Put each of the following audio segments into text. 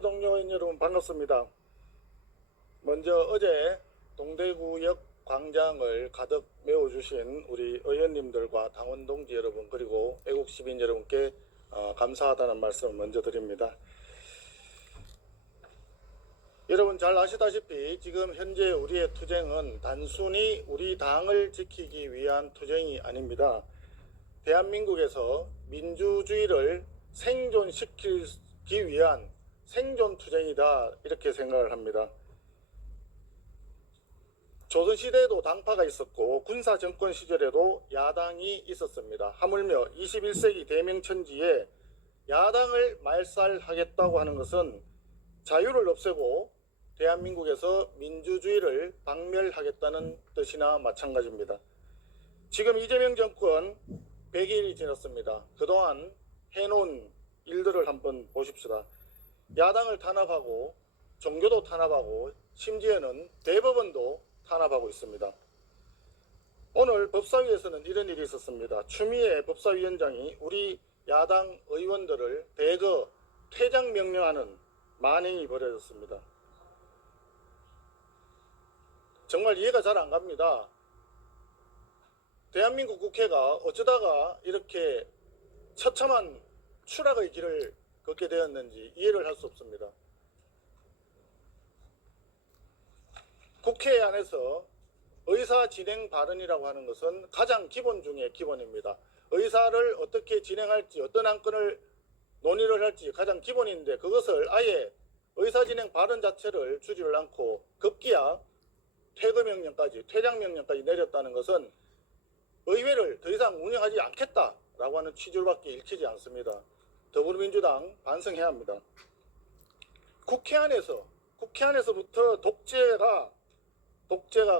시청자 동료 여러분 반갑습니다. 먼저 어제 동대구역 광장을 가득 메워주신 우리 의원님들과 당원 동지 여러분 그리고 애국 시민 여러분께 감사하다는 말씀을 먼저 드립니다. 여러분 잘 아시다시피 지금 현재 우리의 투쟁은 단순히 우리 당을 지키기 위한 투쟁이 아닙니다. 대한민국에서 민주주의를 생존시키기 위한 생존 투쟁이다 이렇게 생각을 합니다. 조선시대에도 당파가 있었고 군사정권 시절에도 야당이 있었습니다. 하물며 21세기 대명천지에 야당을 말살하겠다고 하는 것은 자유를 없애고 대한민국에서 민주주의를 박멸하겠다는 뜻이나 마찬가지입니다. 지금 이재명 정권 100일이 지났습니다. 그동안 해놓은 일들을 한번 보십시다. 야당을 탄압하고 종교도 탄압하고 심지어는 대법원도 탄압하고 있습니다. 오늘 법사위에서는 이런 일이 있었습니다. 추미애 법사위원장이 우리 야당 의원들을 대거 퇴장 명령하는 만행이 벌어졌습니다. 정말 이해가 잘 안 갑니다. 대한민국 국회가 어쩌다가 이렇게 처참한 추락의 길을 걷게 되었는지 이해를 할 수 없습니다. 국회 안에서 의사 진행 발언이라고 하는 것은 가장 기본 중에 기본입니다. 의사를 어떻게 진행할지 어떤 안건을 논의를 할지 가장 기본인데 그것을 아예 의사 진행 발언 자체를 주지를 않고 급기야 퇴거 명령까지 퇴장 명령까지 내렸다는 것은 의회를 더 이상 운영하지 않겠다라고 하는 취지로밖에 읽히지 않습니다. 더불어민주당 반성해야 합니다. 국회 안에서부터 독재가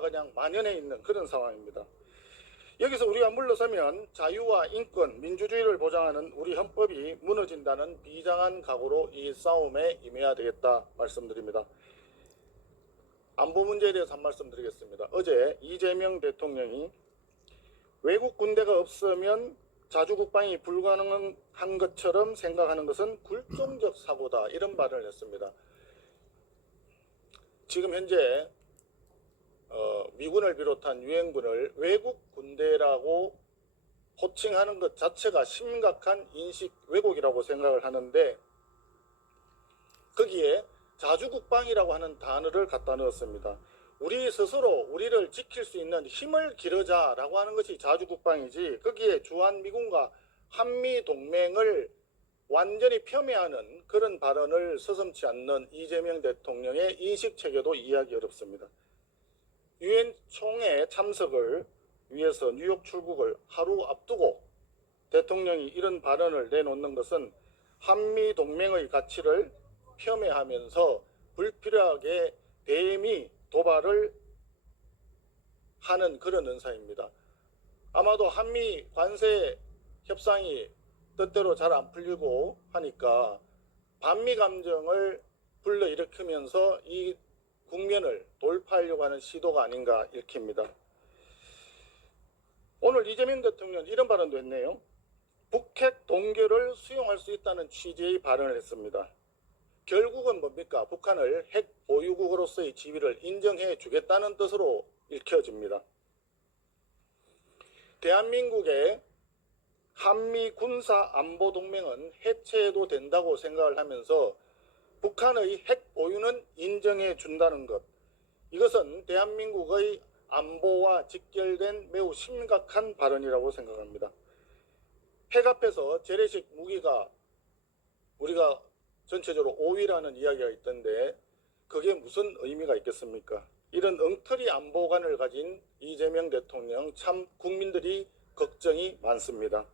그냥 만연해 있는 그런 상황입니다. 여기서 우리가 물러서면 자유와 인권, 민주주의를 보장하는 우리 헌법이 무너진다는 비장한 각오로 이 싸움에 임해야 되겠다 말씀드립니다. 안보 문제에 대해서 한 말씀 드리겠습니다. 어제 이재명 대통령이 외국 군대가 없으면 자주국방이 불가능한 것처럼 생각하는 것은 굴종적 사고다 이런 발언을 했습니다. 지금 현재 미군을 비롯한 유엔군을 외국 군대라고 호칭하는 것 자체가 심각한 인식 왜곡이라고 생각을 하는데 거기에 자주국방이라고 하는 단어를 갖다 넣었습니다. 우리 스스로 우리를 지킬 수 있는 힘을 기르자라고 하는 것이 자주국방이지 거기에 주한미군과 한미동맹을 완전히 폄훼하는 그런 발언을 서슴지 않는 이재명 대통령의 인식체계도 이해하기 어렵습니다. 유엔 총회 참석을 위해서 뉴욕 출국을 하루 앞두고 대통령이 이런 발언을 내놓는 것은 한미동맹의 가치를 폄훼하면서 불필요하게 대미 도발을 하는 그런 은사입니다. 아마도 한미 관세 협상이 뜻대로 잘 안 풀리고 하니까 반미 감정을 불러일으키면서 이 국면을 돌파하려고 하는 시도가 아닌가 읽힙니다. 오늘 이재명 대통령 이런 발언도 했네요. 북핵 동결을 수용할 수 있다는 취지의 발언을 했습니다. 결국은 뭡니까? 북한을 핵 보유국으로서의 지위를 인정해 주겠다는 뜻으로 읽혀집니다. 대한민국의 한미 군사 안보 동맹은 해체해도 된다고 생각을 하면서 북한의 핵 보유는 인정해 준다는 것, 이것은 대한민국의 안보와 직결된 매우 심각한 발언이라고 생각합니다. 핵 앞에서 재래식 무기가 우리가 전체적으로 5위라는 이야기가 있던데 그게 무슨 의미가 있겠습니까? 이런 엉터리 안보관을 가진 이재명 대통령 참 국민들이 걱정이 많습니다.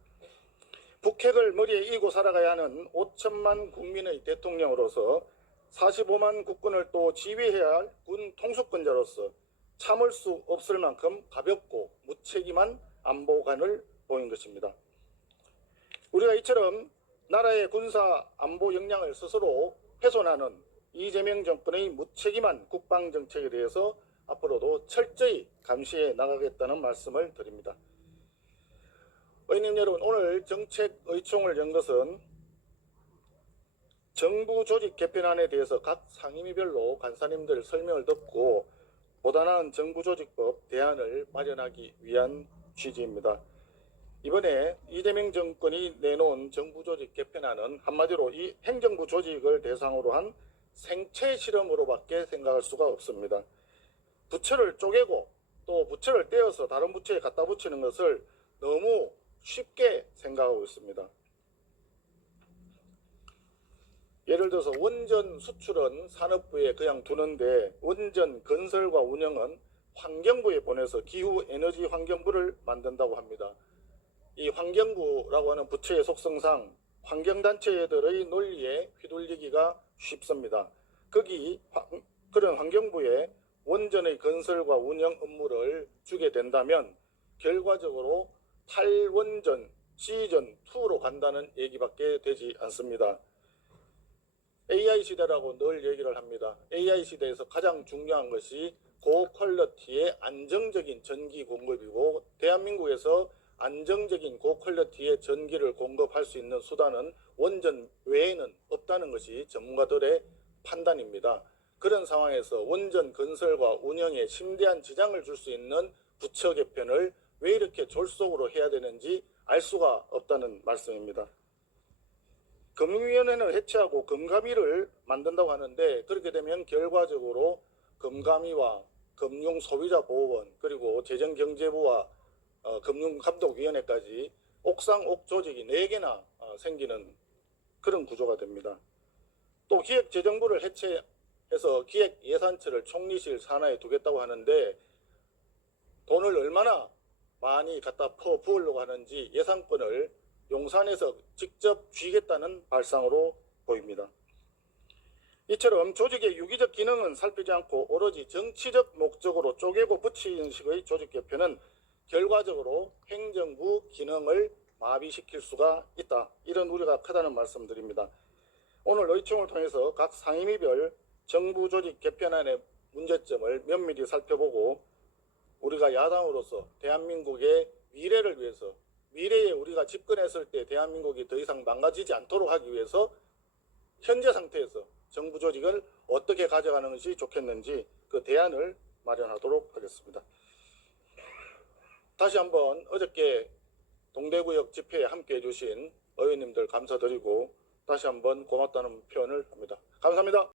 북핵을 머리에 이고 살아가야 하는 5천만 국민의 대통령으로서 45만 국군을 또 지휘해야 할 군 통수권자로서 참을 수 없을 만큼 가볍고 무책임한 안보관을 보인 것입니다. 우리가 이처럼 나라의 군사 안보 역량을 스스로 훼손하는 이재명 정권의 무책임한 국방정책에 대해서 앞으로도 철저히 감시해 나가겠다는 말씀을 드립니다. 의원님 여러분, 오늘 정책의총을 연 것은 정부 조직 개편안에 대해서 각 상임위별로 간사님들 설명을 듣고 보다 나은 정부 조직법 대안을 마련하기 위한 취지입니다. 이번에 이재명 정권이 내놓은 정부 조직 개편안은 한마디로 이 행정부 조직을 대상으로 한 생체 실험으로밖에 생각할 수가 없습니다. 부처를 쪼개고 또 부처를 떼어서 다른 부처에 갖다 붙이는 것을 너무 쉽게 생각하고 있습니다. 예를 들어서 원전 수출은 산업부에 그냥 두는데 원전 건설과 운영은 환경부에 보내서 기후에너지 환경부를 만든다고 합니다. 이 환경부라고 하는 부처의 속성상 환경단체들의 논리에 휘둘리기가 쉽습니다. 그런 환경부에 원전의 건설과 운영 업무를 주게 된다면 결과적으로 탈원전, 시전2로 간다는 얘기밖에 되지 않습니다. AI 시대라고 늘 얘기를 합니다. AI 시대에서 가장 중요한 것이 고퀄리티의 안정적인 전기 공급이고 대한민국에서 안정적인 고퀄리티의 전기를 공급할 수 있는 수단은 원전 외에는 없다는 것이 전문가들의 판단입니다. 그런 상황에서 원전 건설과 운영에 심대한 지장을 줄 수 있는 부처 개편을 왜 이렇게 졸속으로 해야 되는지 알 수가 없다는 말씀입니다. 금융위원회는 해체하고 금감위를 만든다고 하는데 그렇게 되면 결과적으로 금감위와 금융소비자보호원 그리고 재정경제부와 금융감독위원회까지 옥상옥 조직이 4개나 생기는 그런 구조가 됩니다. 또 기획재정부를 해체해서 기획예산처를 총리실 산하에 두겠다고 하는데 돈을 얼마나 많이 갖다 부으려고 하는지 예산권을 용산에서 직접 쥐겠다는 발상으로 보입니다. 이처럼 조직의 유기적 기능은 살피지 않고 오로지 정치적 목적으로 쪼개고 붙이는 식의 조직 개편은 결과적으로 행정부 기능을 마비시킬 수가 있다. 이런 우려가 크다는 말씀드립니다. 오늘 의총을 통해서 각 상임위별 정부 조직 개편안의 문제점을 면밀히 살펴보고 우리가 야당으로서 대한민국의 미래를 위해서 미래에 우리가 집권했을 때 대한민국이 더 이상 망가지지 않도록 하기 위해서 현재 상태에서 정부 조직을 어떻게 가져가는 것이 좋겠는지 그 대안을 마련하도록 하겠습니다. 다시 한번 어저께 동대구역 집회에 함께해 주신 의원님들 감사드리고 다시 한번 고맙다는 표현을 합니다. 감사합니다.